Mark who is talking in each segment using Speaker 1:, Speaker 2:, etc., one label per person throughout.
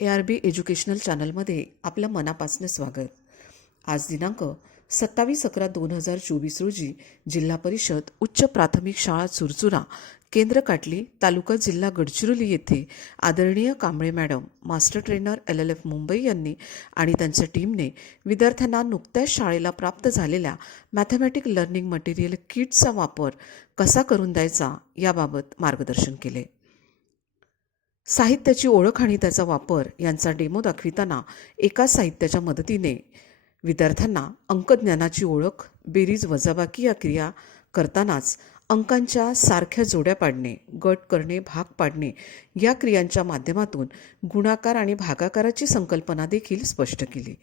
Speaker 1: A R B educational चॅनलमध्ये आपलं मनापासून स्वागत. आज दिनांक सत्तावीस अकरा दोन हजार चोवीस रोजी जिल्हा परिषद उच्च प्राथमिक शाळा चुरचुरा केंद्र काटली तालुका जिल्हा गडचिरोली येथे आदरणीय Kamble madam master trainer L L F Mumbai यांनी आणि त्यांच्या टीमने विद्यार्थ्यांना नुकत्याच शाळेला प्राप्त झालेल्या मॅथमॅटिक लर्निंग मटेरियल किटचा वापर कसा करून द्यायचा याबाबत मार्गदर्शन केले. साहित्याची ओळख आणि त्याचा वापर यांचा डेमो दाखविताना एका साहित्याच्या मदतीने विद्यार्थ्यांना अंकज्ञानाची ओळख बेरीज वजाबाकी या क्रिया करतानाच अंकांच्या सारख्या जोड्या पाडणे गट करणे भाग पाडणे या क्रियांच्या माध्यमातून गुणाकार आणि भागाकाराची संकल्पना देखील स्पष्ट केली.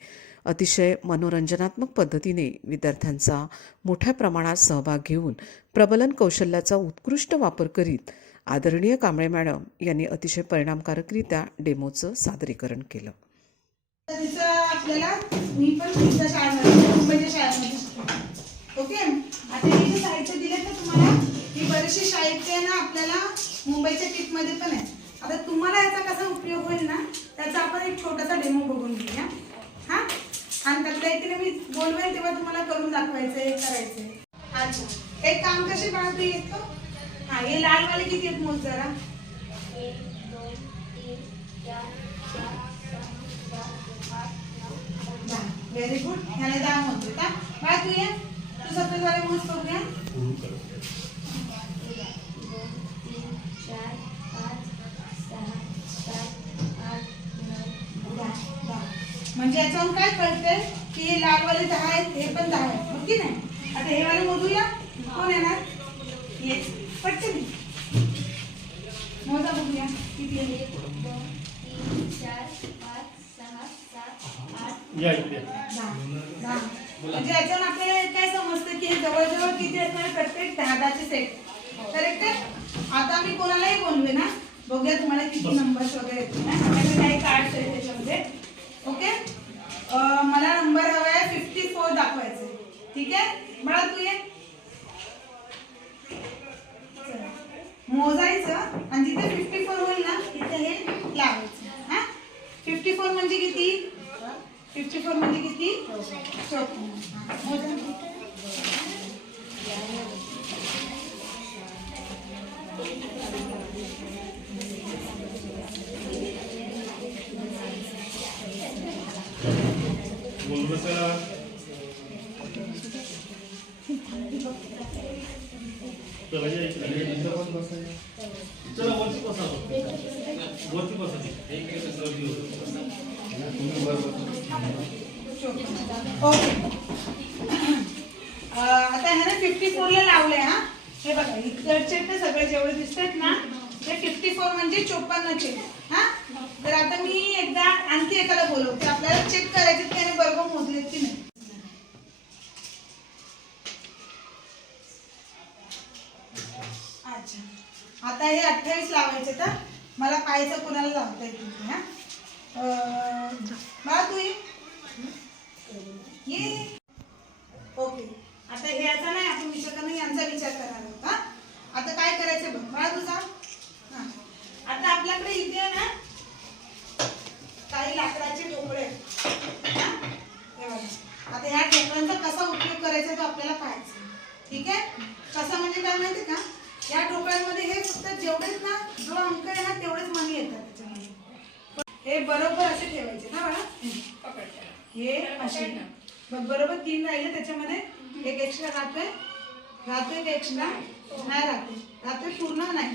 Speaker 1: अतिशय मनोरंजनात्मक पद्धतीने विद्यार्थ्यांचा मोठ्या प्रमाणात सहभाग घेऊन प्रबलन कौशल्याचा उत्कृष्ट वापर करीत आदरणीय कांबळे मॅडम यांनी अतिशय परिणामकारकरित्या डेमोचं सादरीकरण केलं.
Speaker 2: आपल्याला मी पण तुमच्या शाळेमध्ये मुंबईच्या शाळेमध्ये शिकले. ओके? आता हे जे साहित्य दिले तर तुम्हाला ही बरीचशी साहित्य ना आपल्याला मुंबईच्या किटमध्ये पण आहे आता तुम्हाला याचा कसा उपयोग होईल ना त्याचा आपण एक छोटासा डेमो बघून घेऊया. हा? आणि त्यातल्या इथे मी बोलवेल तेव्हा तुम्हाला करून दाखवायचं आहे करायचंय. अच्छा. एक काम कसे बाळा तू येतो? हा हे लालवाले किती आहेत मोज जरा? व्हेरी गुड ह्याने दहा म्हणतो का बाय तू ये. तू सत्तर झाले मोज करूया म्हणजे याच्यावर काय कळतंय की हे लालवाले दहा आहेत हे पण दहा आहेत. हो की नाही? आता हे वाले मोजूया. कोण येणार? ये पटकन ये. मोजा बघूया किती आहे.
Speaker 3: या इकडे
Speaker 2: दहा. दहा. म्हणजे याच्यावर आपल्याला काय समजतं की हे जवळजवळ किती असणार प्रत्येक दहा दहाचे सेट करेक्ट आता मी कोणालाही बोलवे ना बघूया तुम्हाला किती नंबर्स वगैरे येतील ना. आपल्याकडे काही कार्ड्स आहेत त्याच्यामध्ये. ओके मला नंबर हवा आहे फिफ्टी फोर दाखवायचे. ठीक आहे? मला तू ये. मोजायचं आणि जिथे फिफ्टी फोर होईल ना? तिथे हे लावायचं. हा? फिफ्टी फोर म्हणजे किती? फिफ्टी फोर म्हणजे किती? चौपन्न मोजा.
Speaker 3: चला वरती बसा वरती बसा
Speaker 2: आता ह्याने फिफ्टी फोरला लावले हा. हे बघा इकडचे ते सगळे जेवढे दिसतात ना ते फिफ्टी फोर म्हणजे चोपन्नचे. हा? तर आता मी एकदा आणखी एकाला बोलवते. आपल्याला चेक करायचे की त्याने बरोबर मोजलेत की नाही अच्छा आता हे अठ्ठावीस लावायचे तर मला पाहायचं कोणाला लावता येतील ते, हा अं, मला तू ये ये ओके आता हे याचा नाही आपण विचार करणार यांचा विचार करणार आहोत हा आता काय करायचं बघ मला तुझा हा आता आपल्याकडे इथे आहे ना काही लाकडाचे ठोकळे आता ह्या ठोकळ्यांचा कसा उपयोग करायचा तो आपल्याला पाहायचा ठीक आहे? कसा म्हणजे काय माहिती का? या ढोकळ्यांमध्ये हे फक्त जेवढेच ना जो अंक आहे ना तेवढेच मनी येतात त्याच्यामध्ये. हे बरोबर असे ठेवायचे ना बाळा? हे असे. मग बरोबर तीन राहिले त्याच्यामध्ये. एक एक्स्ट्रा राहतोय. राहतोय एक एक्स्ट्रा नाही राहते राहतोय पूर्ण नाही.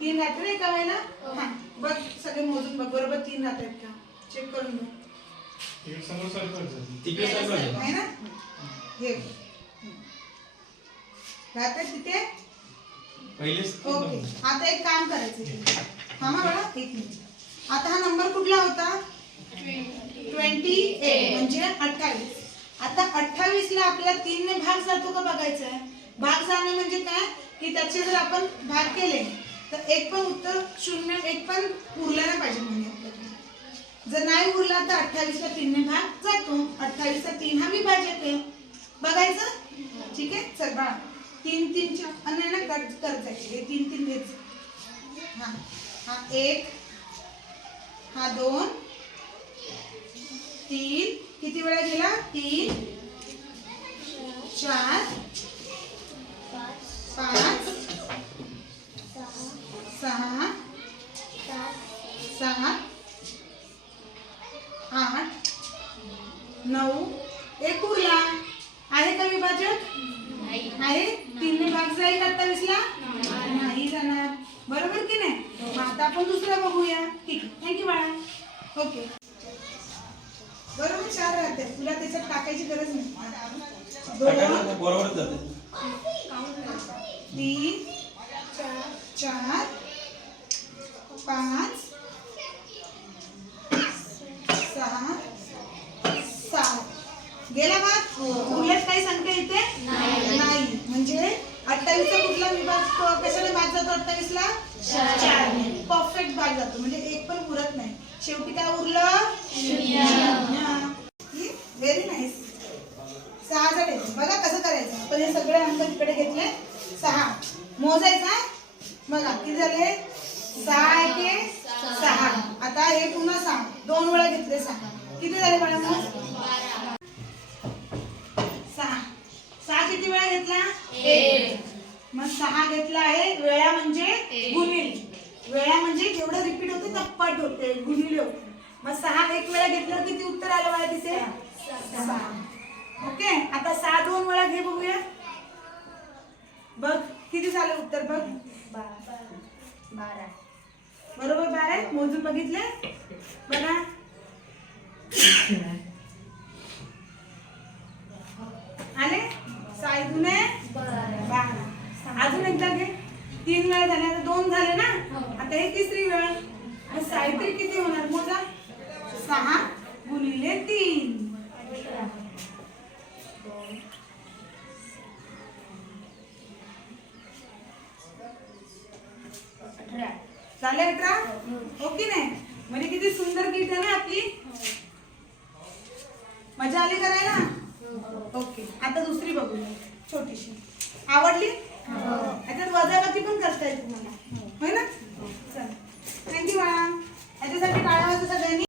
Speaker 2: तीन राहतोय एका वेळेला? हा. बघ सगळे मोजून बघ. बरोबर तीन राहत आहेत का? चेक करून बघ
Speaker 3: इकडे समोर सरकवायचं.
Speaker 4: तिकडे सरकवायचं.
Speaker 2: आहे. ना? हे. राहतात तिथे?
Speaker 4: पहिलेच
Speaker 2: ओके आता एक काम करायचं इथे. थांबा बघा एक मिनिट. आता हा नंबर कुठला होता? ट्वेंटी एट म्हणजे अठ्ठावीस. आता अठ्ठावीस ला आपल्याला तीन ने भाग जातो का बघायचा? आहे भाग जाणे म्हणजे काय? की त्याचे जर आपण भाग केले तर एक पण उत्तर शून्य एक पण उरलं नाही पाहिजे म्हणजे आपल्याकडे जर नाही उरला तर अठ्ठावीसला तीनने भाग जातो. अठ्ठावीसचा तीन हा विभाज्य आहे. बघायचं? ठीक आहे? चल बाळा. तीन तीनच्या आणि ना कट करत जायचे हे तीन तीन घ्यायचं हा. हा एक. हा दोन. तीन. किती वेळा गेला? तीन. चार. पाच. नऊ एक उरला आहे का विभाजक? आहे? तीनने भाग जाईल अठ्ठावीसला? नाही. जाणार. बरोबर की नाही? मग आता आपण दुसरा बघूया. ठीक. आहे थँक्यू बाळा. ओके बरोबर चार राहते. तुला त्याच्यात टाकायची गरज नाही. दोन
Speaker 4: जाते.
Speaker 2: तीन चार पाच सहा सात गेला भाग उलट काही संख्या इथे नाही म्हणजे अठ्ठावीसचा कुठला विभाग क- कशाने भाग जातो अठ्ठावीसला? चार परफेक्ट भाग जातो. म्हणजे एक पण उरत नाही. शेवटी काय उरलं? व्हेरी नाईस सहा झाले बघा कसं करायचं. आपण हे सगळे अंक तिकडे घेतले. सहा. मोजायचा बघा किती झाले? सहा एके सहा. आता हे पुन्हा सहा. दोन वेळा घेतले सहा. किती झाले मॅडम सहा. सहा किती वेळा घेतला? मग सहा घेतला आहे. वेळा म्हणजे गुणिले. वेळा म्हणजे जेवढं रिपीट होते तप्पट होते गुणिले होते मग सहा एक वेळा घेतल्यावर किती उत्तर आलं मला तिथे? सहा. ओके आता सहा दोन वेळा घे बघूया. बघ किती झालं उत्तर बघ. बरोबर बारा आहे? मोजून बघितले? बघा आले साई दुने बारा अजून एकदा घे तीन वेळा झाले आता दोन झाले ना? आता हे तिसरी वेळ. मग साहित्य किती होणार? मोजा? सहा गुणिले तीन. झाले अठरा? हो की नाही? म्हणजे किती सुंदर गीत आहे ना आपली? मजा आली करायला? ओके. आता दुसरी बघूया. छोटीशी. आवडली? याच्यात वजाबाकी पण करता येईल तुम्हाला. होय ना?